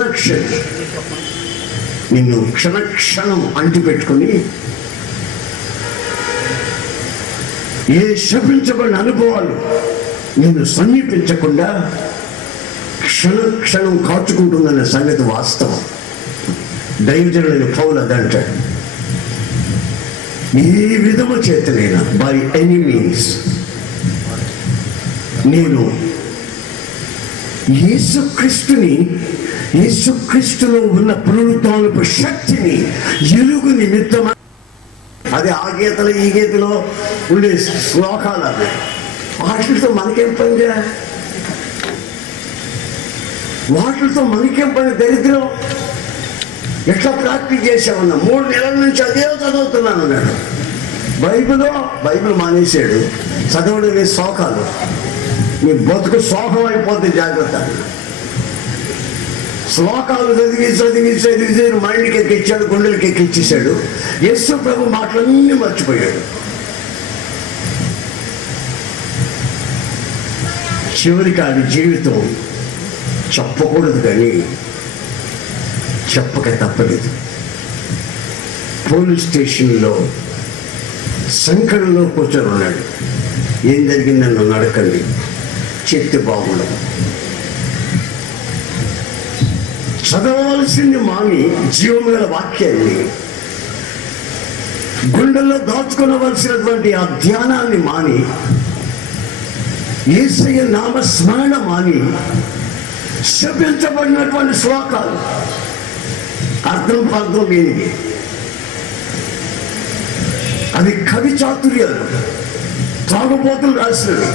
Resurrection నిన్ను క్షణక్షణం అంటిపెట్టుకుని ఏ శపించబడిన అనుభవాలు నిన్ను సమీపించకుండా క్షణక్షణం కాచుకుంటుందన్న సంగతి వాస్తవం. దైవజనుడైన పౌలు అదంటాడు, ఏ విధము చేతనైనా బై ఎనీ మీన్స్ నేను యేసుక్రీస్తులో ఉన్న పునరుత్థానపు శక్తిని ఎలుగు నిమిత్తం. అది ఆ గీతలో ఈ గీతలో ఉండే శ్లోకాలు అవి. వాటితో మనకేం పనిగా, వాటితో మనకేం పని? దరిద్రం ఎట్లా ప్రాక్టీస్ చేసామన్నా 3 నెలల నుంచి అదే చదువుతున్నాను అన్నాడు. బైబిల్ మానేశాడు, చదవడమే శోకాలు. నీ బతుకు శోకం అయిపోతే జాగ్రత్త. శ్లోకాలు చదివి మైండ్కి ఎక్కిచ్చాడు, గుండెలకి ఎక్కిచ్చేశాడు. యేసు ప్రభు మాటలన్నీ మర్చిపోయాడు. చివరికి ఆడి జీవితం చెప్పకూడదు కానీ చెప్పక తప్పలేదు. పోలీస్ స్టేషన్లో సంకటంలో కూర్చొని ఉన్నాడు. ఏం జరిగిందని నన్ను అడగండి, చెప్తే బాగుండదు. చదవలసింది మాని జీవం గల వాక్యాన్ని, గుండెల్లో దాచుకోవలసినటువంటి ఆ ధ్యానాన్ని మాని, యేసయ్య నామస్మరణ మాని, శపించబడినటువంటి శ్లోకాలు అర్థం లేనిది. అది కవి చాతుర్యాలు, త్రాగుబోతులు రాసినవి.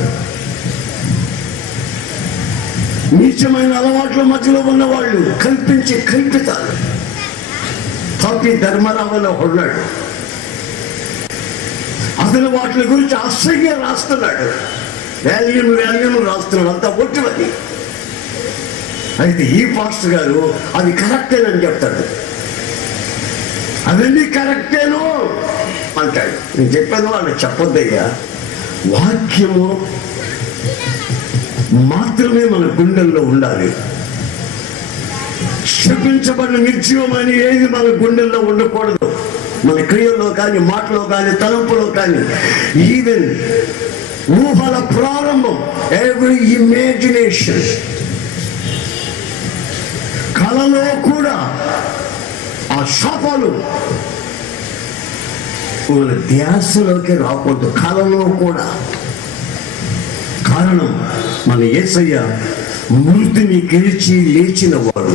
నీచమైన అలవాట్ల మధ్యలో ఉన్న వాళ్ళు కల్పించే కల్పితాలు. తాపి ధర్మరావులో ఉన్నాడు, అతను వాటి గురించి అసహ్యం రాస్తున్నాడు, వాల్యూమ్ రాస్తున్నాడు, అంతా ఒట్టువని. అయితే ఈ పాస్టర్ గారు అది కరెక్టేనని చెప్తాడు. అవన్నీ కరెక్టేను అంటాడు. నేను చెప్పాను వాళ్ళకి చెప్పొద్దయ్యా, వాక్యము మాత్రమే మన గుండెల్లో ఉండాలి. శపించబడిన నిర్జీవమైన ఏది మన గుండెల్లో ఉండకూడదు. మన క్రియల్లో కానీ, మాటలో కానీ, తలంపులో కానీ. ఈవెన్ ఊహల ప్రారంభం, ఎవ్రీ ఇమాజినేషన్, కళలో కూడా ఆ శాపాలు మన ధ్యాసలోకి రాకూడదు. కళలో కూడా. కారణం, మన యేసయ్య మృతిని గెలిచి లేచిన వాడు.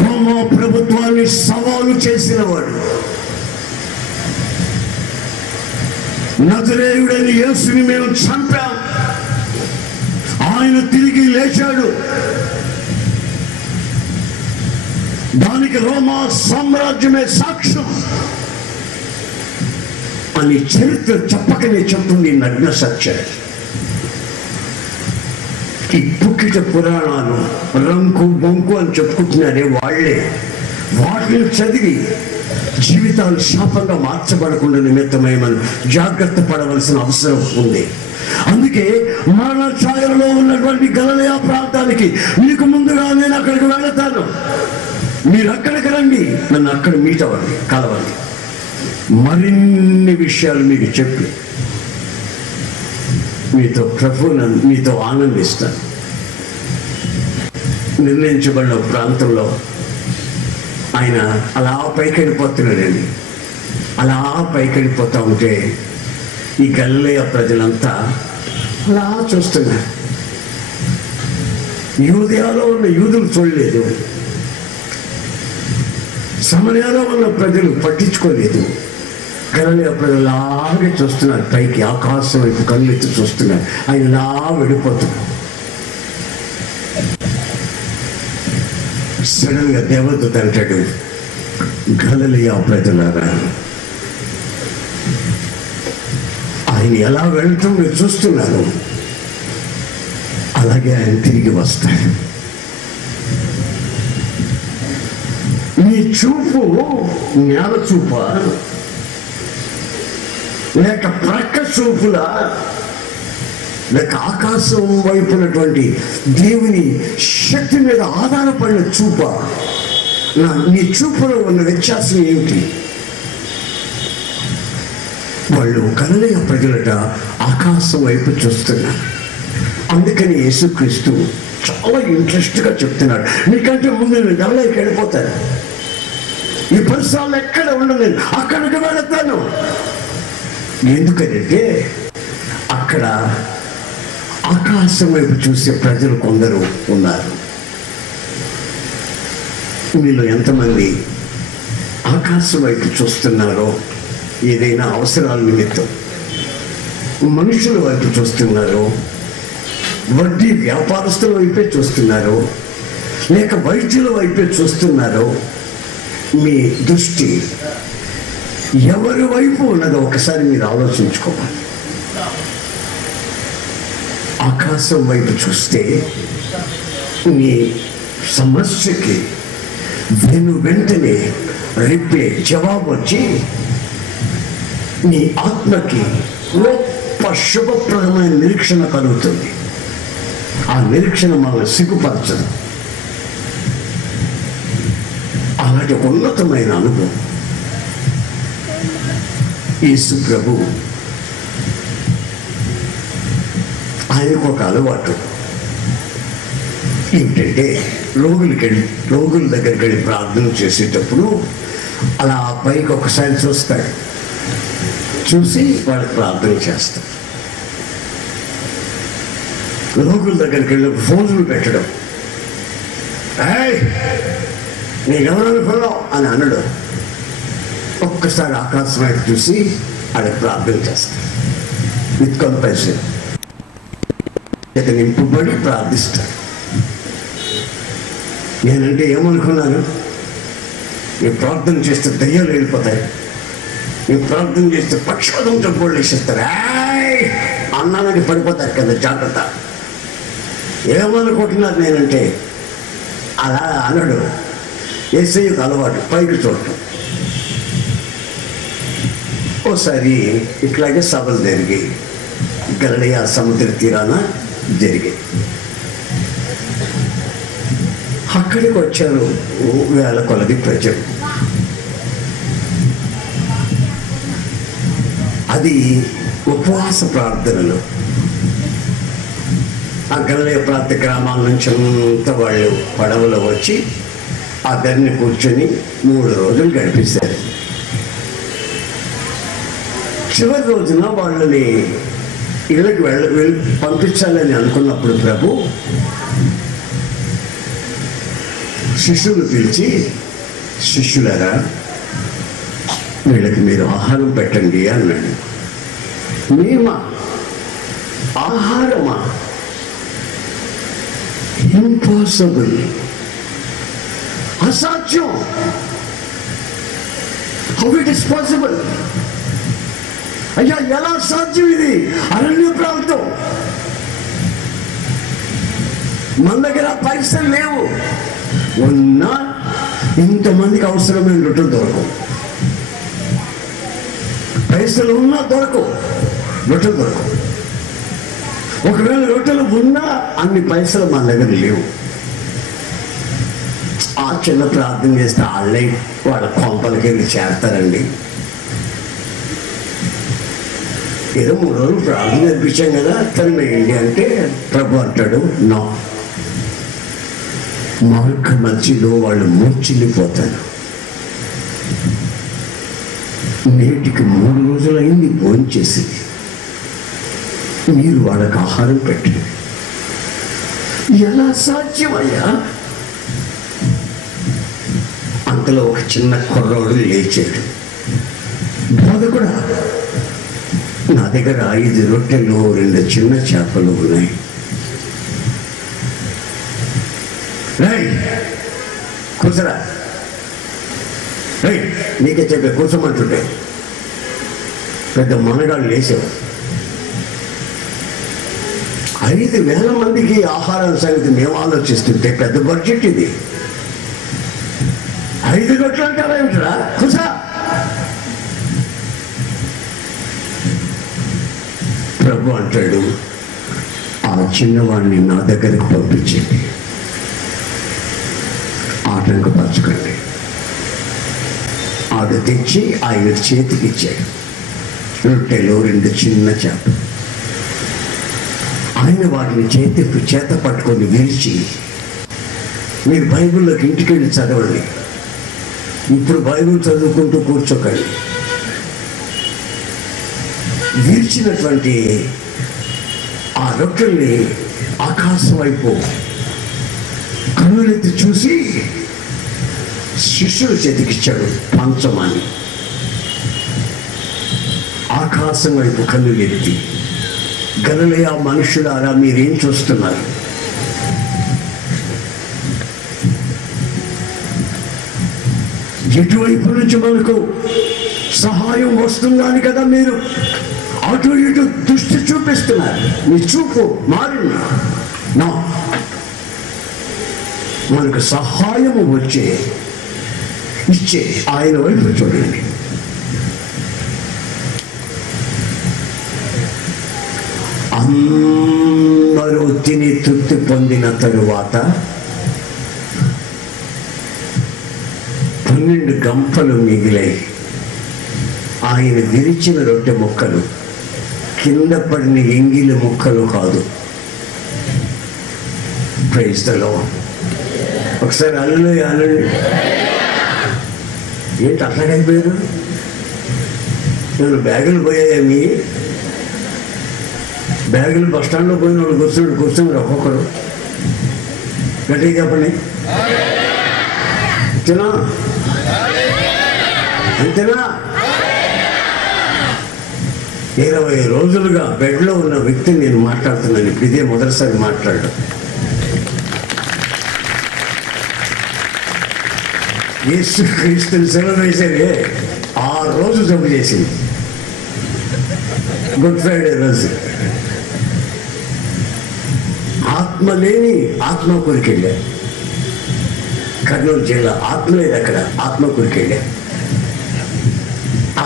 రోమా ప్రభుత్వాన్ని సవాలు చేసిన వాడు. నజరేయుడైన యేసుని మేము చంపాం, ఆయన తిరిగి లేచాడు. దానికి రోమా సామ్రాజ్యమే సాక్ష్యం అని చరిత్ర చెప్పకనే చెప్తుంది నగ్న సత్యం. ఈ పుక్కిట పురాణాలు రంకు బొంకు అని చెప్పుకుంటున్నారే వాళ్ళే. వాటిని చదివి జీవితాలు శాపంగా మార్చబడకుండా నిమిత్తమై మనం జాగ్రత్త పడవలసిన అవసరం ఉంది. అందుకే మరణ ఛాయలో ఉన్నటువంటి గలిలయ ప్రాంతానికి మీకు ముందుగా నేను అక్కడికి వెళతాను, మీరు అక్కడికి రండి, నన్ను అక్కడ మీట్ అవ్వండి, కలవండి, మరిన్ని విషయాలు మీకు చెప్పి మీతో ఆనందిస్తాను. నిర్ణయించబడిన ప్రాంతంలో ఆయన అలా పైకెళ్ళిపోతున్నాడండి. అలా పైకెళ్ళిపోతూ ఉంటే ఈ గలిలయ ప్రజలంతా అలా చూస్తున్నారు. యూదయలో ఉన్న యూదులు చూడలేదు, సమరయాలో ఉన్న ప్రజలు పట్టించుకోలేదు. గలిలయ ప్రజలు అలాగే చూస్తున్నారు, పైకి ఆకాశం వైపు కళ్ళెత్తి చూస్తున్నారు. ఆయన ఇలా వెళ్ళిపోతున్నారు. సడన్ గా దేవదూత అంటాడు, గలిలయ ప్రజలారా, ఆయన ఎలా వెళ్ళటం మీరు చూస్తున్నారు, అలాగే ఆయన తిరిగి వస్తాడు. మీ చూపు నేల చూప లేక ప్రక్క చూపులా లేక ఆకాశం వైపు ఉన్నటువంటి దేవుని శక్తి మీద ఆధారపడిన చూప? నీ చూపులో ఉన్న వ్యత్యాసం ఏమిటి? వాళ్ళు గలిలయ ప్రజలట ఆకాశం వైపు చూస్తున్నారు. అందుకని యేసుక్రీస్తు చాలా ఇంట్రెస్ట్గా చెప్తున్నాడు, మీకంటే ముందు నేను గలిలయకి వెళ్ళిపోతాను, ఈ పరిసరాలు ఎక్కడ ఉండను, నేను అక్కడికి వెళతాను. ఎందుకంటే అక్కడ ఆకాశం వైపు చూసే ప్రజలు కొందరు ఉన్నారు. మీలో ఎంతమంది ఆకాశం వైపు చూస్తున్నారో? ఏదైనా అవసరాల నిమిత్తం మనుషుల వైపు చూస్తున్నారో, వడ్డీ వ్యాపారస్తుల వైపే చూస్తున్నారో, లేక వైద్యుల వైపే చూస్తున్నారో? మీ దృష్టి ఎవరి వైపు ఉన్నదో ఒకసారి మీరు ఆలోచించుకోవాలి. ఆకాశం వైపు చూస్తే మీ సమస్యకి వెంటనే రిప్లై, జవాబు వచ్చి నీ ఆత్మకి గొప్ప శుభప్రదమైన నిరీక్షణ కలుగుతుంది. ఆ నిరీక్షణ మనల్ని సిగ్గుపరచదు. అలాంటి ఉన్నతమైన అనుభవం యేసు ప్రభు ఆయనకు ఒక అలవాటు ఏంటంటే, రోగుల దగ్గరికి వెళ్ళి ప్రార్థన చేసేటప్పుడు అలా పైకి ఒకసారి చూస్తాడు, చూసి వాళ్ళకి ప్రార్థన చేస్తాడు. రోగుల దగ్గరికి వెళ్ళి ఫోన్లు పెట్టడం, నీకెవరనుకున్నావు అని అనడు. ఒక్కసారి ఆకాశం వైపు చూసి ఆడికి ప్రార్థన చేస్తాడు. విత్ కంపాషన్ ఇక నింపబడి ప్రార్థిస్తాడు. నేనంటే ఏమనుకున్నాను, నీ ప్రార్థన చేస్తే దయ్యాలు వెళ్ళిపోతాయి, నీ ప్రార్థన చేస్తే పక్షపాతంతో కూడా వేసేస్తారు, అన్నానికి పడిపోతారు కదా, జాగ్రత్త. ఏమనుకుంటున్నారు నేనంటే? అలా అనడు. యేసయ్యకు అలవాటు పైకి చూడటం. ఓసారి ఇట్లాగే సభలు జరిగాయి, గలిలయ సముద్ర తీరాన జరిగాయి. అక్కడికి వచ్చారు వేల కొలది ప్రజలు. అది ఉపవాస ప్రార్థనలు. ఆ గలిలయ ప్రాంత గ్రామాల నుంచి అంతా వాళ్ళు పడవలో వచ్చి ఆ ధరిని కూర్చొని 3 రోజులు గడిపిస్తారు. చివరి రోజున వాళ్ళని ఇళ్ళకి వెళ్ళి పంపించాలని అనుకున్నప్పుడు ప్రభు శిష్యులు పిలిచి, శిష్యులారా వీళ్ళకి మీరు ఆహారం పెట్టండి అన్నాడు. మేమా? ఆహారమా? ఇంపాసిబుల్, అసాధ్యం. How it is possible? అయ్యా ఎలా సాధ్యం ఇది? అరణ్య ప్రాంతం, మన దగ్గర పైసలు లేవు, ఉన్నా ఇంతమందికి అవసరమైన రొట్టెలు దొరకవు. పైసలు ఉన్నా దొరకవు, రొట్టెలు దొరకవు. ఒకవేళ రొట్టెలు ఉన్నా అన్ని పైసలు మన దగ్గర లేవు. ఆ చిన్న ప్రార్థన చేస్తే వాళ్ళే వాళ్ళ కొంపలకి వెళ్ళి చేస్తారండి. ఏదో 3 రోజులు ప్రార్థన నేర్పించాం కదా, తరిమేయండి అంటే ప్రభు అంటాడు, నా మార్గ మధ్యలో వాళ్ళు మూర్చిల్లిపోతారు. నేటికి 3 రోజులైంది భోంచేసి, మీరు వాళ్ళకి ఆహారం పెట్టండి. ఎలా సాధ్యమయ్యా? అంతలో ఒక చిన్న కుర్రోడు లేచాడు. బోధకుడా, నా దగ్గర 5 రొట్టెలు 2 చిన్న చేపలు ఉన్నాయి. కూర్చోరా, నీకే చెప్పే కూర్చోమంటుంటే పెద్ద మనగాళ్ళు లేచావు. 5,000 మందికి ఆహారం సంగతి మేము ఆలోచిస్తుంటే పెద్ద బడ్జెట్ ఇది. 5 రొట్టెలు అంటారా ఏమిటరా? కూర్చో. ప్రభు అంటాడు, ఆ చిన్నవాడిని నా దగ్గరకు పంపించండి, ఆటంకపరచకండి. ఆడు తెచ్చి ఆయన చేతికి ఇచ్చాడు. రొట్టెలో 2 చిన్న చేపలు. ఆయన వాటిని చేత పట్టుకొని విరిచి, మీరు బైబిల్లోకి ఇంటికి వెళ్ళి చదవండి, ఇప్పుడు బైబిల్ చదువుకుంటూ కూర్చోకండి. విరిచినటువంటి ఆ రొట్టెల్ని ఆకాశం వైపు కన్నులెత్తి చూసి శిష్యుల చేతికిచ్చాడు పంచమాన్ని. ఆకాశం వైపు కన్నులెత్తి, గలిలయ మనుషులారా మీరేం చూస్తున్నారు? ఎటువైపు నుంచి మనకు సహాయం వస్తుందని కదా మీరు అటు ఇటు దృష్టి చూపిస్తున్నారు. మీ చూపు మారింది. నా మనకు సహాయము ఇచ్చే ఆయన వైపు చూడండి. అందరూ తిని తృప్తి పొందిన తరువాత 12 గంపలు మిగిలాయి. ఆయన విరిచిన రొట్టె ముక్కలు కింద పడిన ఎంగిలి ముక్కలు కాదు. Praise the Lord. ఒకసారి హల్లెలూయా అనండి. ఏంటి అట్లాగైపోయారు? నేను బ్యాగులు పోయాయా? మీ బ్యాగులు బస్ స్టాండ్లో పోయిన వాళ్ళు కూర్చున్నారు ఒక్కొక్కరు. గట్టిగా చెప్పండి. అంతేనా? అంతేనా? 20 రోజులుగా బెడ్లో ఉన్న వ్యక్తిని నేను మాట్లాడుతున్నాను. ఇప్పుడు ఇదే మొదటిసారి మాట్లాడడం. యేసు క్రీస్తుని సెలవు వేసేదే ఆ రోజు జబ్బు చేసింది. గుడ్ ఫ్రైడే రోజు ఆత్మ లేని ఆత్మకూరికి వెళ్ళా. కర్నూలు జిల్లా ఆత్మ లేదు, అక్కడ ఆత్మకూరికి వెళ్ళా.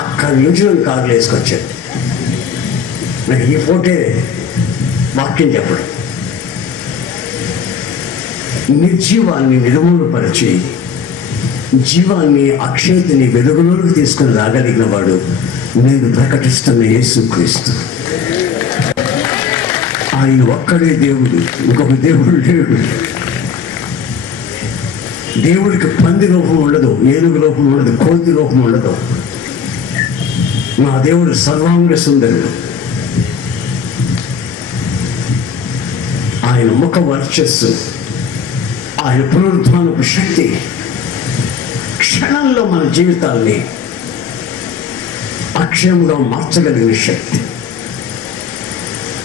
అక్కడి నుంచి నేను కార్లు వేసుకొచ్చాను. నాకు ఈ ఫోటే వాక్యం చెప్పడం. నిర్జీవాన్ని నిర్మూలపరిచి జీవాన్ని అక్షయతని వెలుగులోకి తీసుకుని రాగలిగిన వాడు నేను ప్రకటిస్తున్న యేసుక్రీస్తు. ఆయన ఒక్కడే దేవుడు, ఇంకొక దేవుడు లేడు. దేవుడికి పంది రూపం ఉండదు, ఏనుగు రూపం ఉండదు, కోతి రూపం ఉండదు. నా దేవుడు సర్వాంగ సుందరుడు. ఆయన ముఖ వర్చస్సు, ఆయన పునరుద్ధానపు శక్తి క్షణంలో మన జీవితాల్ని అక్షయంగా మార్చగలిగిన శక్తి.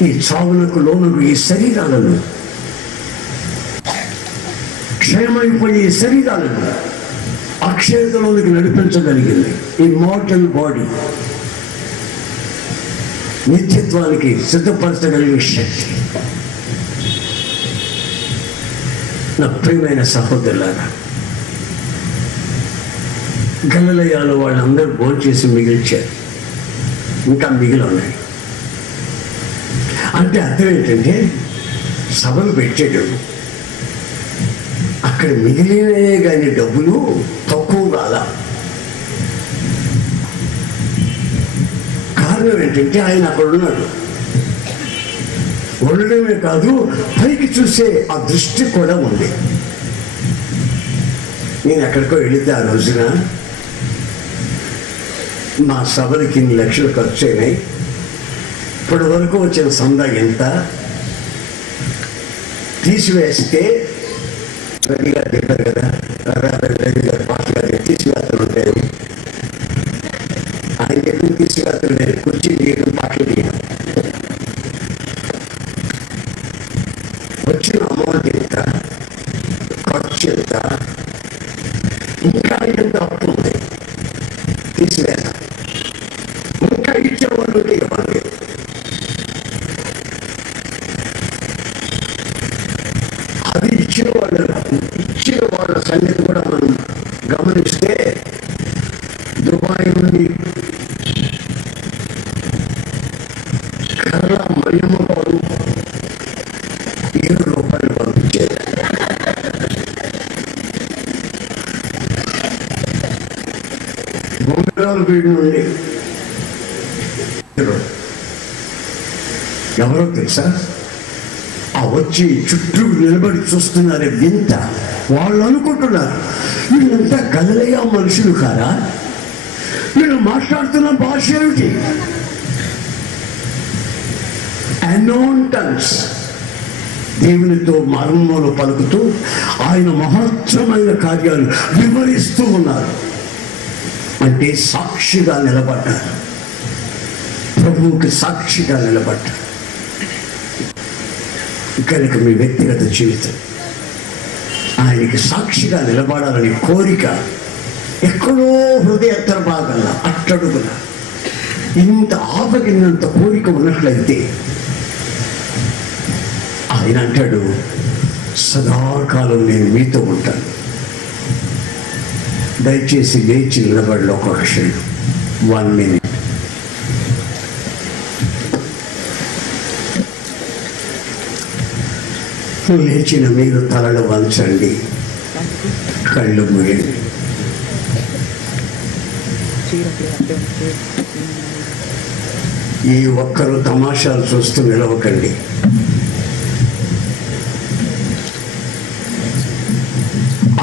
ఈ చావునకు లోనుకు ఈ శరీరాలను, క్షయమైపోయే ఈ శరీరాలను అక్షయతలోనికి నడిపించగలిగింది. ఈ మోర్టల్ బాడీ నిత్యత్వానికి సిద్ధపరచగలిగిన శక్తి. నా ప్రియమైన సహోదరులారా, గలిలయలో వాళ్ళందరూ భోంచేసి మిగిల్చారు, ఇంకా మిగిలి ఉన్నాయి. అంటే అర్థం ఏంటంటే సభలు పెట్టాడు, అక్కడ మిగిలినే కానీ డబ్బులు తక్కువ కాదా. కారణం ఏంటంటే ఆయన అక్కడ ఉన్నాడు. ఉండడమే కాదు, పైకి చూసే ఆ దృష్టి కూడా ఉంది. నేను ఎక్కడికో వెళితే ఆ రోజున మా సభలకి ఇన్ని లక్షలు ఖర్చు అయినాయి, ఇప్పటి వరకు వచ్చిన సందా ఎంత, తీసివేస్తే రవి గారు చెప్పారు కదా, రవి గారు పాస్ గారు తీసివేతలు ఉంటాయి. ఆయన చెప్పిన తీసివేతలు లేదు, కుర్చీ తీయడం, పాటలు తీయడం. వచ్చిన అమౌంట్ ఎంత, ఖర్చు ఎంత, ఇంకా ఎంత అప్పు ఉంది, తీసివేత. ఇంకా ఇచ్చేవాళ్ళు ఇవ్వాలి. అది ఇచ్చిన వాళ్ళ సంగతి కూడా మనం గమనిస్తే, దుబాయ్ నుండి కర్ర మరియమ్మ గారు బొంగరాలు వీడి నుండి ఎవరో తెలుసా? ఆ వచ్చి చుట్టూ నిలబడి చూస్తున్నారే వింత. వాళ్ళు అనుకుంటున్నారు, వీళ్ళంతా గలిలయ మనుషులు కారా? వీళ్ళు మాట్లాడుతున్న భాష ఏమిటి? అన్నోన్ టంగ్స్, దేవునితో మర్మములు పలుకుతూ ఆయన మహత్తరమైన కార్యాలు వివరిస్తూ ఉన్నారు. అంటే సాక్షిగా నిలబడ్డారు, ప్రభువుకి సాక్షిగా నిలబడ్డారు. కనుక మీ వ్యక్తిగత జీవితం ఆయనకి సాక్షిగా నిలబడాలని కోరిక ఎక్కడో హృదయంతర భాగంలో అట్టడుగున ఇంత ఆపగినంత కోరిక ఉన్నట్లయితే ఆయన అంటాడు, సదాకాలం నేను మీతో ఉంటాను. దయచేసి లేచి నిలబడి ఒక క్షణం, 1 minute. లేచిన మీరు తలలు వంచండి, కళ్ళు మూయండి. ఈ ఒక్కరు తమాషాలు చూస్తూ నిలవకండి.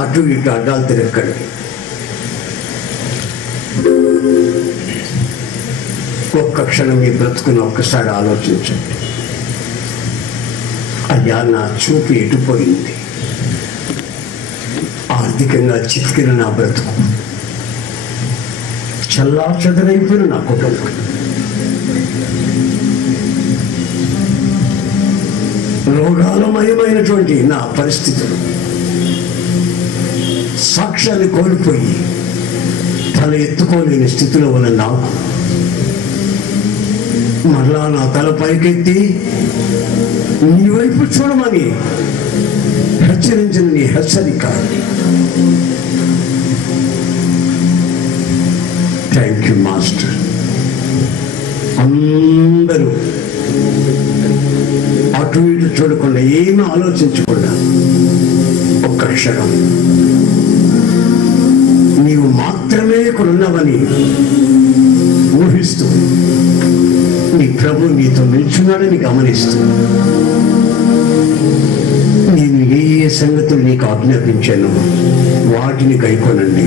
అటు ఇటు అడ్డాలు తిరగండి. ఒక్క క్షణం మీ బ్రతుకుని ఒక్కసారి ఆలోచించండి. అయ్యా, నా చూపు ఎటుపోయింది? ఆర్థికంగా చితికిన నా బ్రతుకు, చల్లా చెదరైపోయిన నా కుటుంబం, రోగాలమయమైనటువంటి నా పరిస్థితులు, సాక్ష్యాన్ని కోల్పోయి తల ఎత్తుకోలేని స్థితిలో ఉన్న నాకు మరలా నా తల పైకెత్తి నీ వైపు చూడమని హెచ్చరించిన నీ హెచ్చరిక. Thank you master. అందరూ అటు ఇటు చూడకుండా, ఏమీ ఆలోచించకుండా ఒక్క క్షణం నీవు మాత్రమే ఇక్కడ ఉన్నావని ఊహిస్తూ నీ ప్రభు నీతో నిల్చున్నాడని గమనిస్తూ నేను ఏ సంగతులు నీకు ఆజ్ఞాపించాను వాటిని గైకొనండి.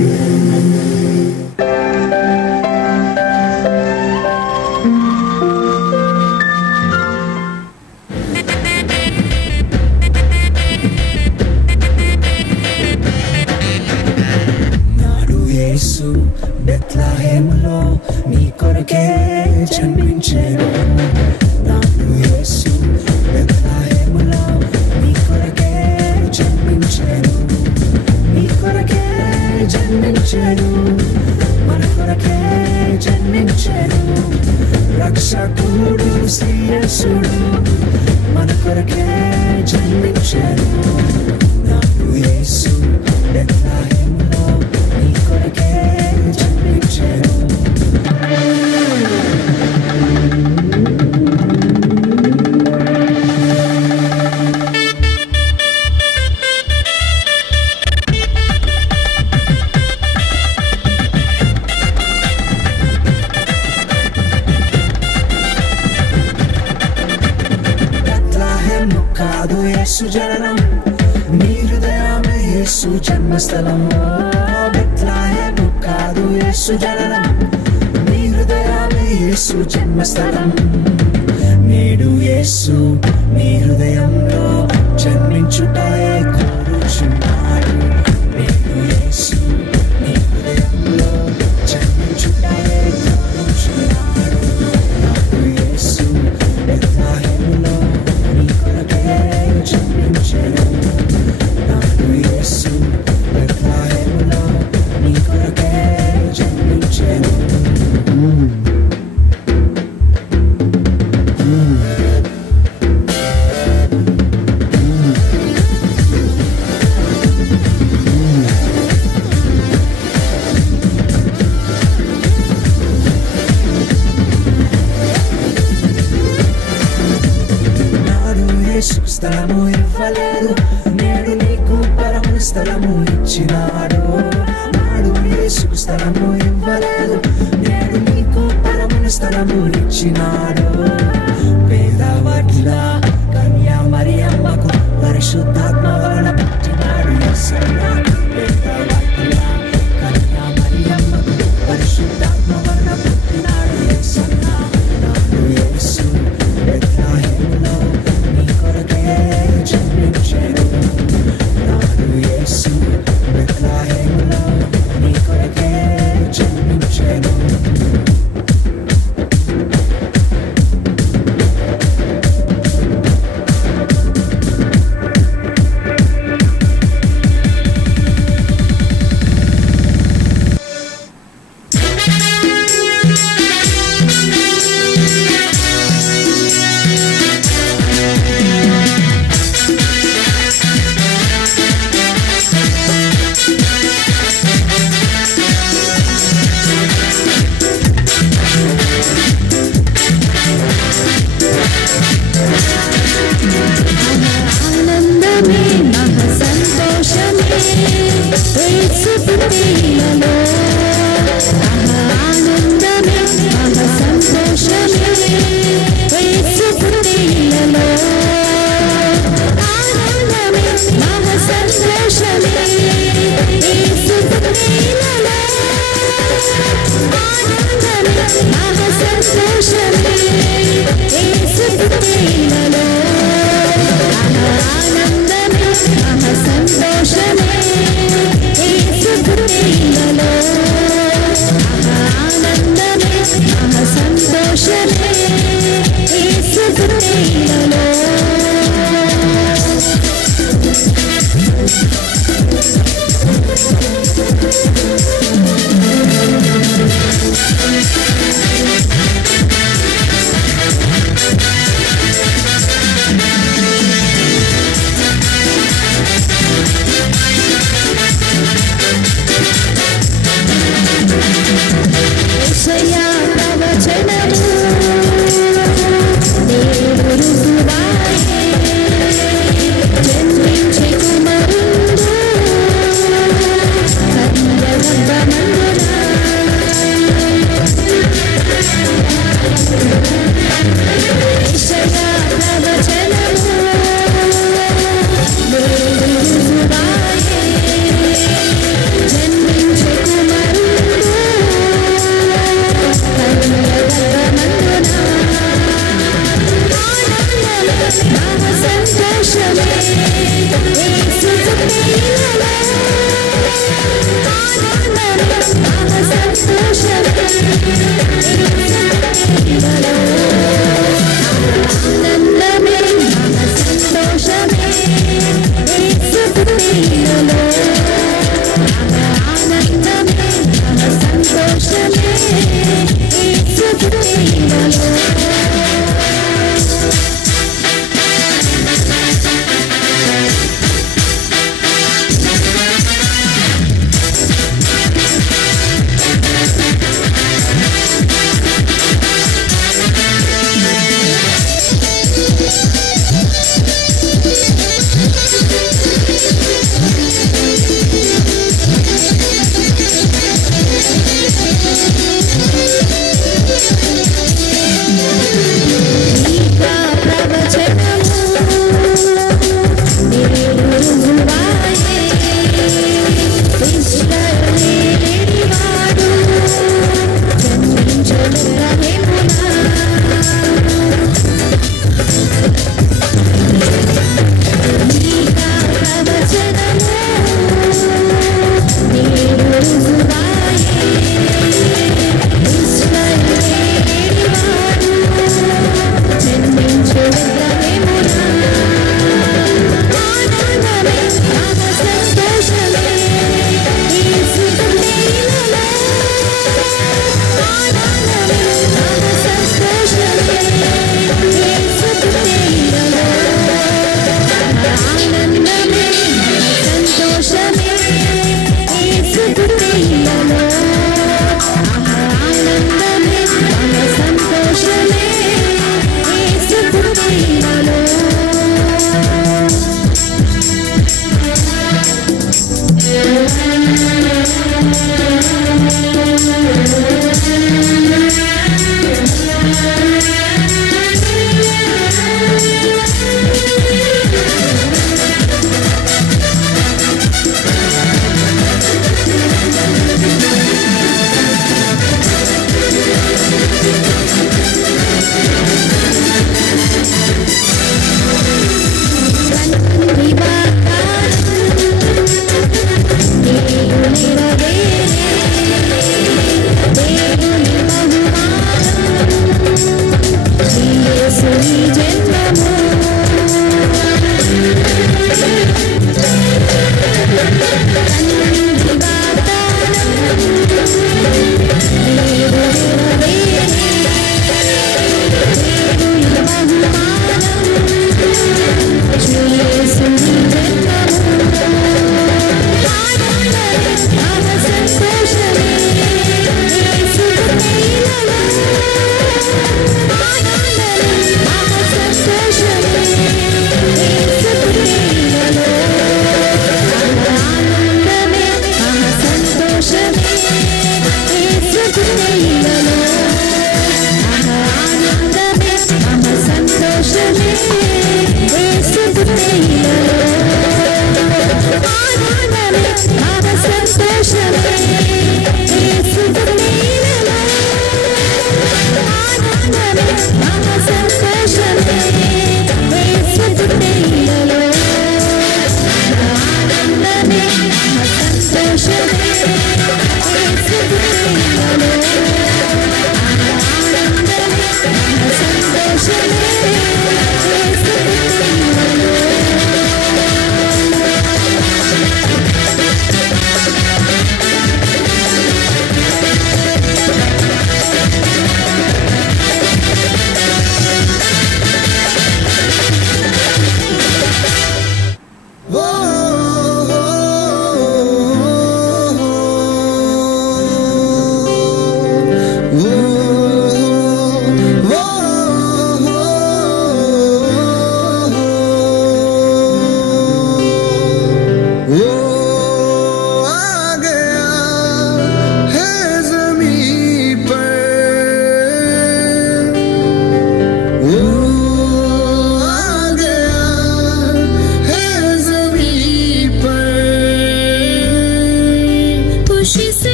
బెత్లెహేములో నీ కొరకే జన్మించెను. నాడు యేసు బెత్లెహేములో నీ కొరకే జన్మించెను. నీ కొరకే జన్మించెను, మన కొరకే జన్మించెను. రక్షకుడు శ్రీయేసుడు మన కొరకే జన్మించెను. నాడు యేసు బెత్లెహేములో నీ కొరకే జన్మించెను. బెత్లెహేము కాదు యేసు జననం, నీ హృదయమే యేసు జన్మస్థలం. బెత్లెహేము కాదు యేసు జననం, నీ హృదయమే యేసు జన్మస్థలం. నేడు యేసు నీ హృదయంలో జన్మించుటయే కోరుచున్నాడు. నేడు యేసు నీ హృదయంలో జన్మించుటయే కోరుచున్నాడు. నాడు యేసు బెత్లెహేములో నీ కొరకే జన్మించెను. నాడు యేసు బెత్లెహేములో నీ కొరకే జన్మించెను. నాడు యేసుకు స్థలము ఇవ్వలేదు, నేడు నీకు పరమ స్థలము ఇచ్చినాడు. నాడు యేసుకు స్థలము ఇవ్వలేదు, వరములిచ్చినాడు. పేదవట్ల కన్యా మరియమ్మకు పరిశుద్ధాత్మ వలన పుట్టినాడు యేసయ్య. పేదవట్ల కన్యా మరియమ్మకు పరిశుద్ధాత్మ వలన పుట్టినాడు యేసయ్య. నాడు యేసు బెత్లెహేములో నీ కొరకే జన్మించెను. నాడు యేసు బెత్లెహేములో నీ కొరకే జన్మించెను. ఆనందమే మహా సంతోషమే యేసు పుట్టినలో. ఆనందమే మహా సంతోషమే యేసు పుట్టినలో. ఆనందమే మహా సంతోషమే యేసు పుట్టినలో. ఆనందమే మహా సంతోషమే యేసు పుట్టినలో. ఆనందమే మహా సంతోషమే యేసు పుట్టినలో. ఆనందమే మహా సంతోషమే యేసు పుట్టినలో. యేసయ్యా ప్రవచనము దేవుడు రుజువాయే. జన్మించే కుమారుడు కన్య గర్భమందున. యేసయ్యా ప్రవచనము దేవుడు రుజువాయే. జన్మించే కుమారుడు కన్య గర్భమందున. ఆనందమే మహా సంతోషమే యేసు పుట్టినలో. ఆనందమే మహా సంతోషమే యేసు పుట్టినలో. ఆనందమే మహా సంతోషమే యేసు పుట్టినలో. ఆనందమే మహా సంతోషమే యేసు పుట్టినలో. నీకా ప్రవచనము దేవుడు రుజువాయే. ఇశ్రాయేలీవాడు జన్మించె బెత్లెహేమున. నీకా ప్రవచనము దేవుడు రుజువాయే. ఇశ్రాయేలీవాడు జన్మించె బెత్లెహేమున. ఆనందమే మహా సంతోషమే యేసు పుట్టినలో. ఆనందమే మహా సంతోషమే యేసు పుట్టినలో. ఆనందమే మహా సంతోషమే యేసు పుట్టినలో. ఆనందమే మహా సంతోషమే యేసు పుట్టినలో.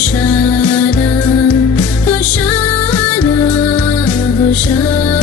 Hosanna, Hosanna, Hosanna.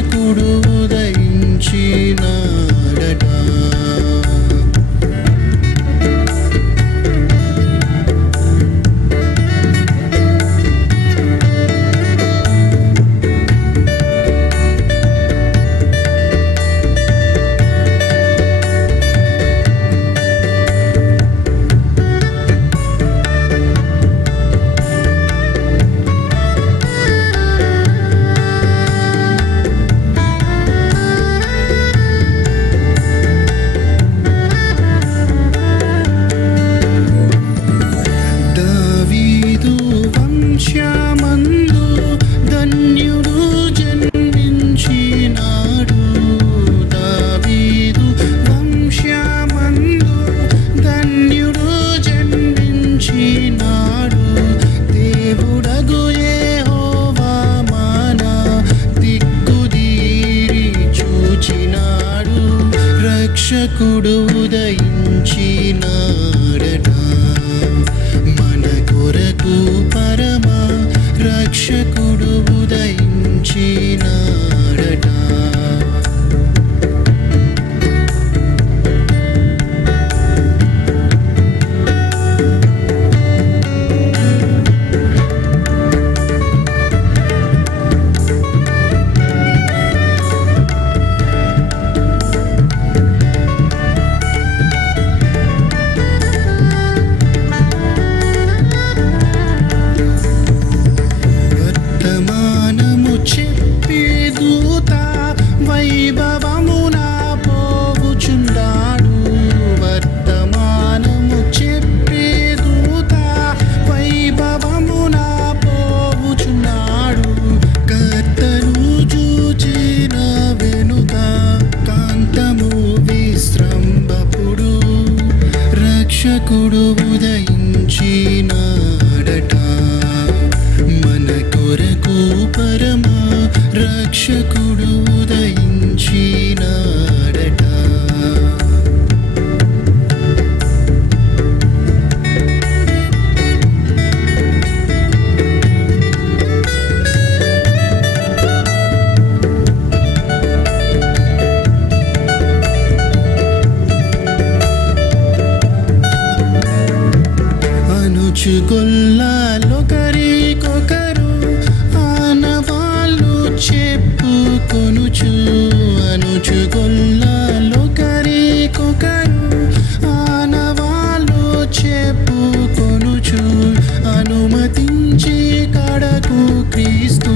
రక్షకుడు ఉదయించినాడట. రక్షకుడు ఉదయించినాడట. మన కొరకు పరమ రక్షకుడు ఉదయించినాడట. రక్షకుడు ఉదయించినాడట. మన కొరకు పరమ రక్షకుడు ఉదయించినాడట. అనుచుగొల్లాలొకరికొకరు ఆనవాళ్ళు చెప్పుకొనుచు. అనుచుగొల్లాలొకరికొకరు ఆనవాళ్ళు చెప్పుకొనుచు. అనుమతించి కడకు క్రీస్తు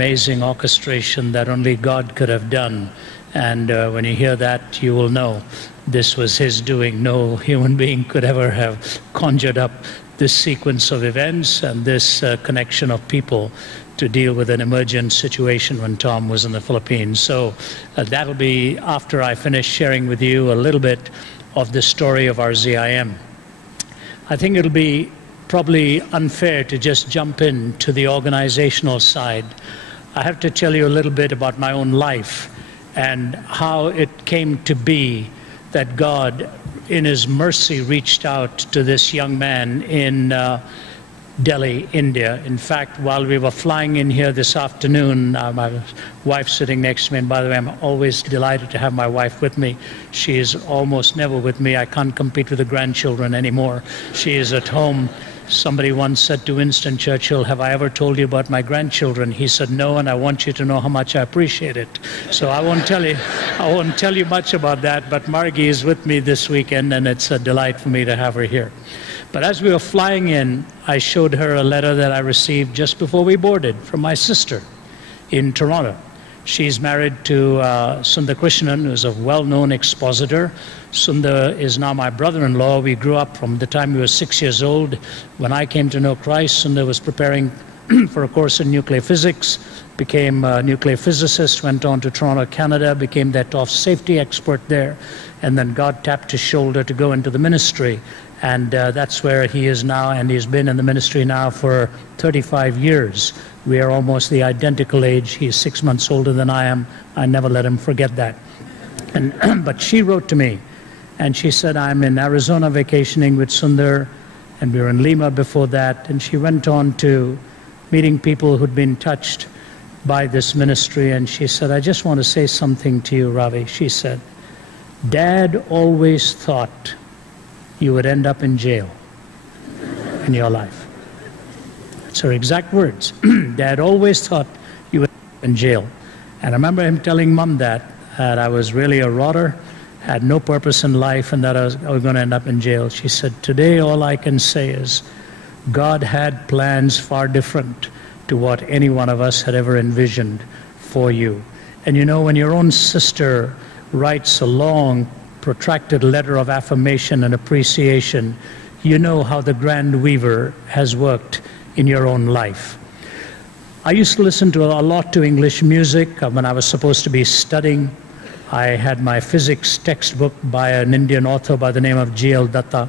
amazing orchestration that only God could have done. And when you hear that, you will know this was His doing. No human being could ever have conjured up this sequence of events and this connection of people to deal with an emergent situation when Tom was in the Philippines. So that'll be after I finish sharing with you a little bit of the story of our ZIM. I think it'll be probably unfair to just jump into the organizational side. I have to tell you a little bit about my own life and how it came to be that God, in His mercy, reached out to this young man in Delhi, India. In fact, while we were flying in here this afternoon, my wife's sitting next to me, and by the way, I'm always delighted to have my wife with me. She is almost never with me. I can't compete with the grandchildren anymore. She is at home. Somebody once said to Winston Churchill, "Have I ever told you about my grandchildren?" He said, "No, and I want you to know how much I appreciate it." So I won't tell you much about that, but Margie is with me this weekend, and it's a delight for me to have her here. But as we were flying in, I showed her a letter that I received just before we boarded from my sister in Toronto. She's married to Sundar Krishnan, who's a well-known expositor. Sundar is now my brother-in-law. We grew up from the time we were 6 years old. When I came to know Christ, Sundar was preparing for a course in nuclear physics, became a nuclear physicist, went on to Toronto, Canada, became their top safety expert there, and then God tapped his shoulder to go into the ministry. And that's where he is now, and he's been in the ministry now for 35 years. We are almost the identical age. He's 6 months older than I am. I never let him forget that. And but she wrote to me, and she said, I'm in Arizona vacationing with Sundar, and we were in Lima before that. And she went on to meeting people who'd been touched by this ministry, and she said, I just want to say something to you, Ravi. She said, Dad always thought you would end up in jail in your life. That's her exact words. Dad always thought you would end up in jail. And I remember him telling Mom that I was really a rotter, had no purpose in life, and that I was going to end up in jail. She said, today all I can say is God had plans far different to what any one of us had ever envisioned for you. And you know, when your own sister writes a long, protracted letter of affirmation and appreciation, you know how the grand weaver has worked in your own life. I used to listen to a lot to English music when I was supposed to be studying. I had my physics textbook by an Indian author by the name of G.L. Datta.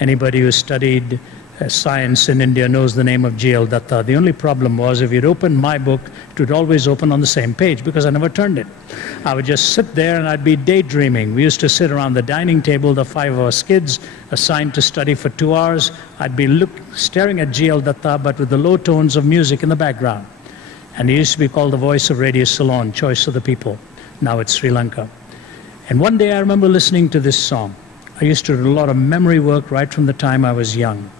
Anybody who studied science in India knows the name of G.L. Datta. The only problem was if you'd open my book, it would always open on the same page because I never turned it. I would just sit there and I'd be daydreaming. We used to sit around the dining table, the 5 of us kids, assigned to study for 2 hours. I'd be staring at G.L. Datta, but with the low tones of music in the background. And he used to be called the voice of Radio Ceylon, Choice of the People. Now it's Sri Lanka. And one day I remember listening to this song. I used to do a lot of memory work right from the time I was young.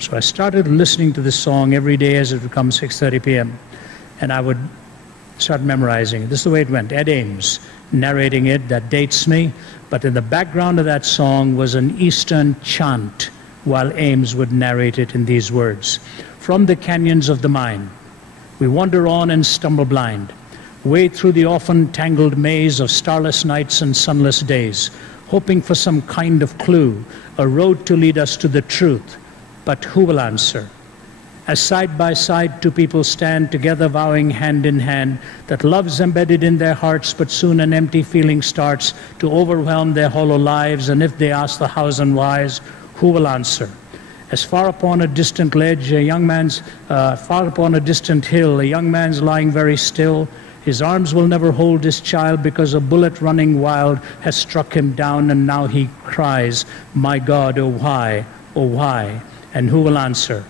So I started listening to this song every day as it would come 6:30 p.m. And I would start memorizing it. This is the way it went. Ed Ames narrating it, that dates me. But in the background of that song was an Eastern chant while Ames would narrate it in these words. From the canyons of the mind, we wander on and stumble blind, wade through the often tangled maze of starless nights and sunless days, hoping for some kind of clue, a road to lead us to the truth. But who will answer? As side by side two people stand together, vowing hand in hand that love's embedded in their hearts, but soon an empty feeling starts to overwhelm their hollow lives. And if they ask the hows and whys, who will answer? As far upon a distant ledge, far upon a distant hill, a young man's lying very still. His arms will never hold his child because a bullet running wild has struck him down, and now he cries, my God, oh why, oh why? And who will answer?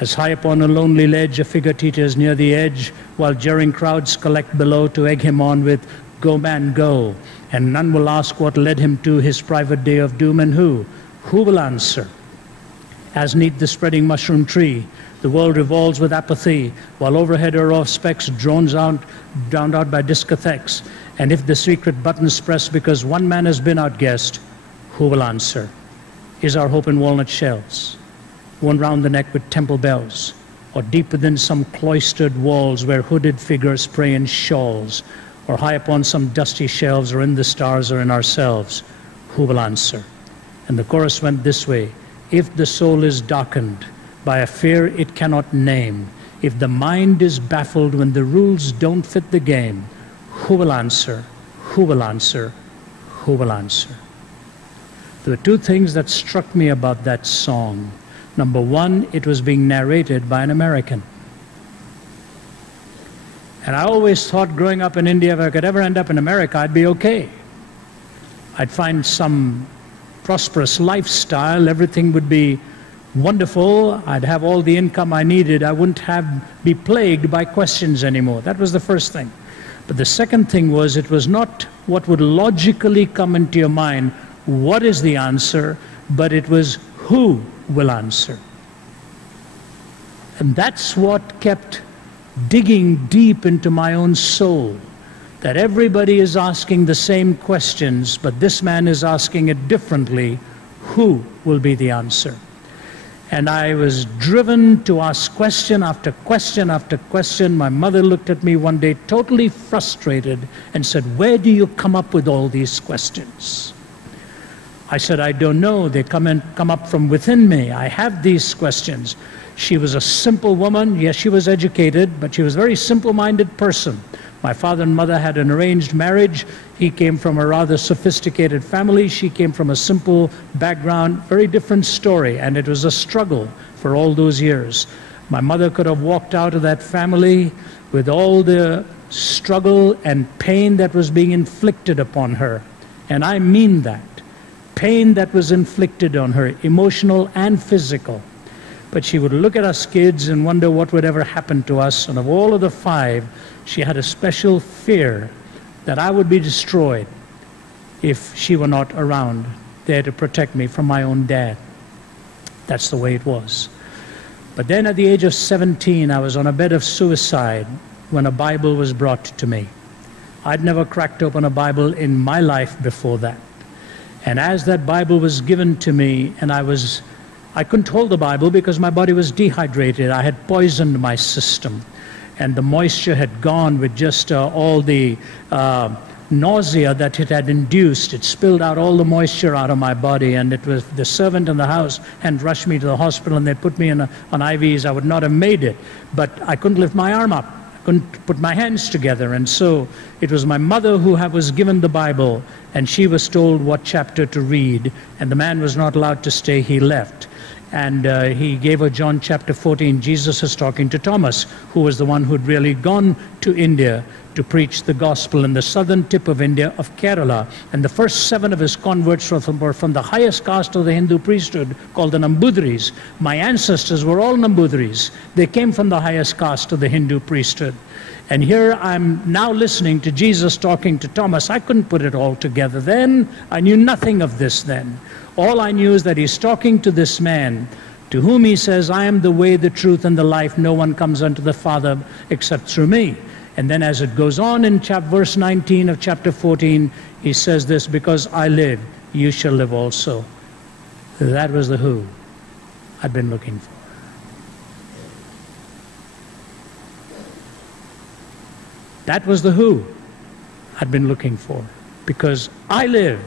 As high upon a lonely ledge, a figure teeters near the edge, while jeering crowds collect below to egg him on with, go man, go. And none will ask what led him to his private day of doom, and who will answer? As 'neath the spreading mushroom tree, the world revolves with apathy, while overhead are off specks drowned out by discotheques. And if the secret button's pressed because one man has been outguessed, who will answer? Is our hope in walnut shells, worn round the neck with temple bells, or deep within some cloistered walls where hooded figures pray in shawls, or high upon some dusty shelves, or in the stars, or in ourselves? Who will answer? And the chorus went this way. If the soul is darkened by a fear it cannot name, if the mind is baffled when the rules don't fit the game, who will answer? Who will answer? Who will answer? There were 2 things that struck me about that song. Number one, it was being narrated by an American. And I always thought growing up in India, if I could ever end up in America, I'd be okay. I'd find some prosperous lifestyle, everything would be wonderful, I'd have all the income I needed, I wouldn't be plagued by questions anymore. That was the first thing. But the second thing was, it was not what would logically come into your mind, what is the answer, but it was who will answer. And that's what kept digging deep into my own soul, that everybody is asking the same questions, but this man is asking it differently. Who will be the answer? And I was driven to ask question after question after question. My mother looked at me one day totally frustrated and said, where do you come up with all these questions? I said, I don't know. They come up from within me. I have these questions. She was a simple woman. Yes, she was educated, but she was a very simple-minded person. My father and mother had an arranged marriage. He came from a rather sophisticated family. She came from a simple background, very different story, and it was a struggle for all those years. My mother could have walked out of that family with all the struggle and pain that was being inflicted upon her. And I mean that. Pain that was inflicted on her, emotional and physical. But she would look at us kids and wonder what would ever happen to us. And of all of the 5, she had a special fear that I would be destroyed if she were not around there to protect me from my own dad. That's the way it was. But then at the age of 17, I was on a bed of suicide when a Bible was brought to me. I'd never cracked open a Bible in my life before that. And as that Bible was given to me, and I couldn't hold the Bible because my body was dehydrated. I had poisoned my system, and the moisture had gone with just all the nausea that it had induced. It spilled out all the moisture out of my body, and it was the servant in the house had rushed me to the hospital, and they put me on IVs. I would not have made it, but I couldn't lift my arm up. I couldn't put my hands together, and so it was my mother who was given the Bible, and she was told what chapter to read, and the man was not allowed to stay. He left. And he gave her John chapter 14. Jesus is talking to Thomas, who was the one who'd really gone to India to preach the gospel in the southern tip of India, of Kerala. And the first 7 of his converts were from the highest caste of the Hindu priesthood, called the Nambudris. My ancestors were all Nambudris. They came from the highest caste of the Hindu priesthood. And here I'm now listening to Jesus talking to Thomas. I couldn't put it all together then. I knew nothing of this then. All I knew is that he's talking to this man, to whom he says, I am the way, the truth, and the life. No one comes unto the Father except through me. And then as it goes on in verse 19 of chapter 14, he says this, because I live, you shall live also. That was the who I'd been looking for. That was the who I'd been looking for. Because I live,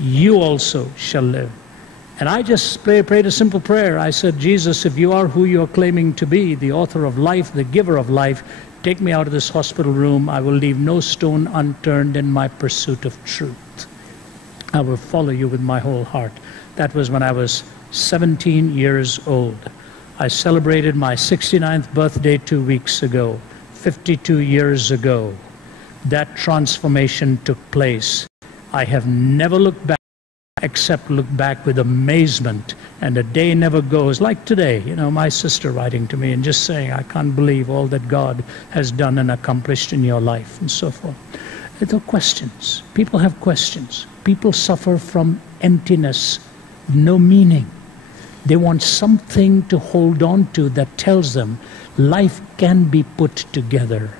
you also shall live. And I just prayed a simple prayer. I said, Jesus, if you are who you're claiming to be, the author of life, the giver of life, take me out of this hospital room. I will leave no stone unturned in my pursuit of truth. I will follow you with my whole heart. That was when I was 17 years old. I celebrated my 69th birthday 2 weeks ago. 52 years ago, that transformation took place. I have never looked back, except look back with amazement. And a day never goes like today. You know, my sister writing to me and just saying, I can't believe all that God has done and accomplished in your life, and so forth. There are questions. People have questions. People suffer from emptiness, no meaning. They want something to hold on to that tells them life can be put together,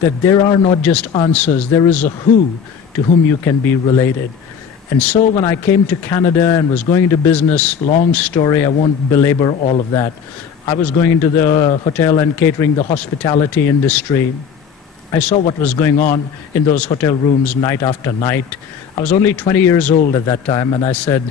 that there are not just answers, there is a who to whom you can be related. And so when I came to Canada and was going into business, long story, I won't belabor all of that. I was going into the hotel and catering, the hospitality industry. I saw what was going on in those hotel rooms night after night. I was only 20 years old at that time, and I said,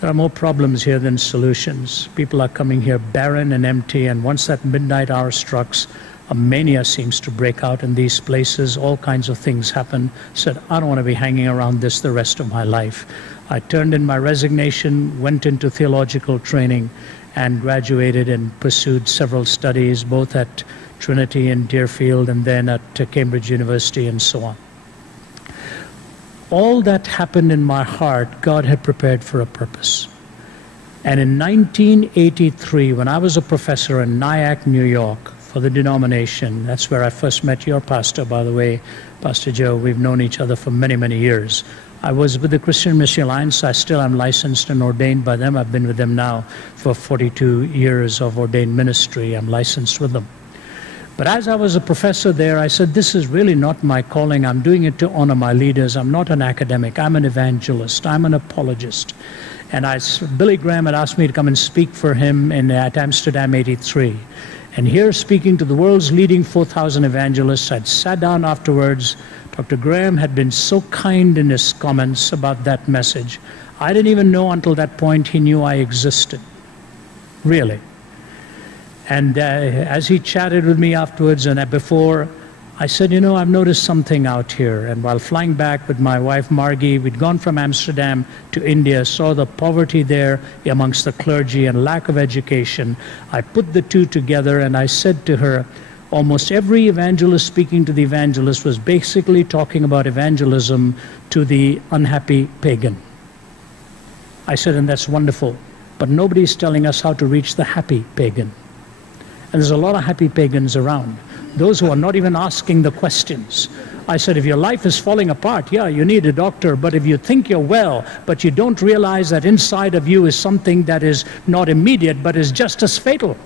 there are more problems here than solutions. People are coming here barren and empty, and once that midnight hour strikes, a mania seems to break out in these places. All kinds of things happen. Said, I don't want to be hanging around this the rest of my life. I turned in my resignation, went into theological training, and graduated and pursued several studies, both at Trinity in Deerfield and then at Cambridge University and so on. All that happened in my heart, God had prepared for a purpose. And in 1983, when I was a professor in Nyack, New York, for the denomination, that's where I first met your pastor, by the way, Pastor Joe. We've known each other for many, many years. I was with the Christian Mission Alliance. I still am licensed and ordained by them. I've been with them now for 42 years of ordained ministry. I'm licensed with them. But as I was a professor there, I said, this is really not my calling. I'm doing it to honor my leaders. I'm not an academic. I'm an evangelist. I'm an apologist. And Billy Graham had asked me to come and speak for him at Amsterdam 83. And here, speaking to the world's leading 4,000 evangelists, I'd sat down afterwards. Dr. Graham had been so kind in his comments about that message. I didn't even know until that point he knew I existed. Really. And as he chatted with me afterwards and before, I said, you know, I've noticed something out here. And while flying back with my wife Margie, we'd gone from Amsterdam to India, saw the poverty there amongst the clergy and lack of education. I put the two together and I said to her, almost every evangelist speaking to the evangelist was basically talking about evangelism to the unhappy pagan. I said, and that's wonderful, but nobody's telling us how to reach the happy pagan. And there's a lot of happy pagans around. Those who are not even asking the questions. I said, if your life is falling apart, yeah, you need a doctor, but if you think you're well, but you don't realize that inside of you is something that is not immediate, but is just as fatal.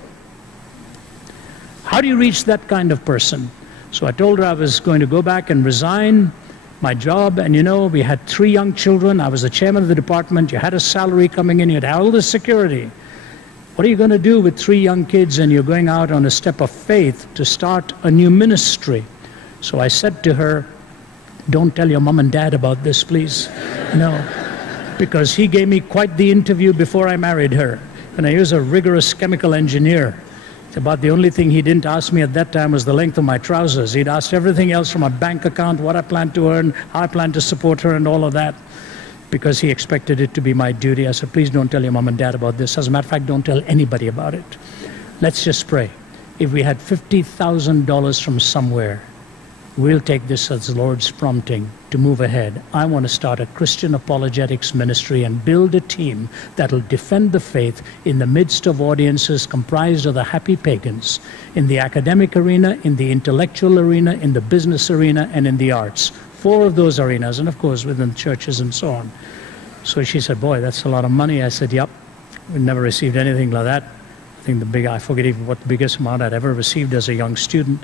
How do you reach that kind of person? So I told her I was going to go back and resign my job, and you know, we had 3 young children, I was the chairman of the department, you had a salary coming in, you had all the security. What are you going to do with 3 young kids and you're going out on a step of faith to start a new ministry? So I said to her, don't tell your mom and dad about this, please. No, because he gave me quite the interview before I married her. And he was a rigorous chemical engineer. It's about the only thing he didn't ask me at that time was the length of my trousers. He'd asked everything else from my bank account, what I planned to earn, how I planned to support her and all of that, because he expected it to be my duty. I said, please don't tell your mom and dad about this. As a matter of fact, don't tell anybody about it. Let's just pray. If we had $50,000 from somewhere, we'll take this as the Lord's prompting to move ahead. I want to start a Christian apologetics ministry and build a team that will defend the faith in the midst of audiences comprised of the happy pagans, in the academic arena, in the intellectual arena, in the business arena, and in the arts. 4 of those arenas, and of course within churches and so on. So she said, boy, that's a lot of money. I said, yep, we never received anything like that. I think I forget even what the biggest amount I'd ever received as a young student.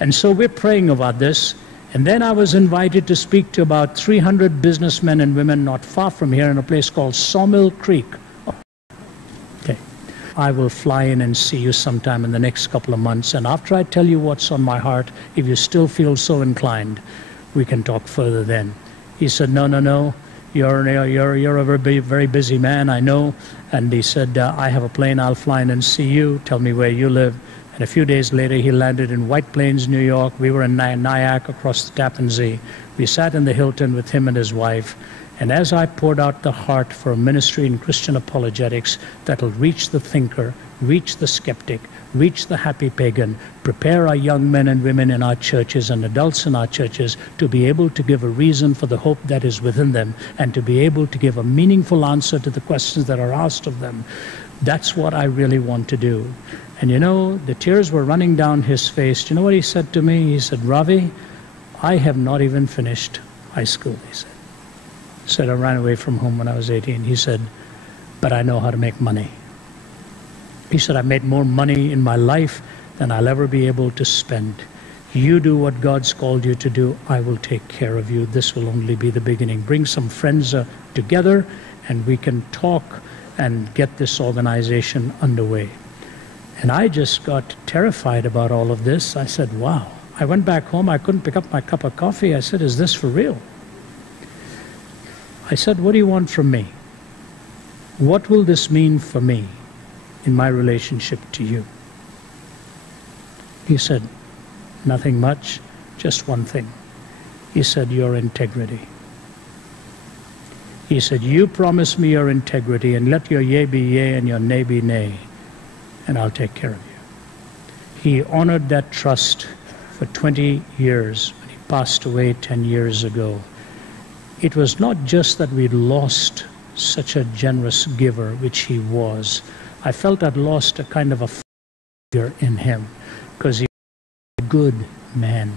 And so we're praying about this. And then I was invited to speak to about 300 businessmen and women not far from here in a place called Sawmill Creek. Okay. I will fly in and see you sometime in the next couple of months. And after I tell you what's on my heart, if you still feel so inclined, we can talk further then. He said, no, you're a very busy man, I know. And he said, I have a plane, I'll fly in and see you, tell me where you live. And a few days later, he landed in White Plains, New York. We were in Nyack across the Tappan Zee. We sat in the Hilton with him and his wife. And as I poured out the heart for a ministry in Christian apologetics that will reach the thinker, reach the skeptic, reach the happy pagan, prepare our young men and women in our churches and adults in our churches to be able to give a reason for the hope that is within them and to be able to give a meaningful answer to the questions that are asked of them. That's what I really want to do. And you know, the tears were running down his face. Do you know what he said to me? He said, Ravi, I have not even finished high school, he said. He said, I ran away from home when I was 18. He said, but I know how to make money. He said, I made more money in my life than I'll ever be able to spend. You do what God's called you to do. I will take care of you. This will only be the beginning. Bring some friends together and we can talk and get this organization underway. And I just got terrified about all of this. I said, wow. I went back home. I couldn't pick up my cup of coffee. I said, is this for real? I said, what do you want from me? What will this mean for me in my relationship to you? He said, nothing much, just one thing. He said, your integrity. He said, you promise me your integrity and let your yea be yea and your nay be nay, and I'll take care of you. He honored that trust for 20 years when he passed away 10 years ago. It was not just that we'd lost such a generous giver, which he was. I felt I'd lost a kind of a figure in him because he was a good man.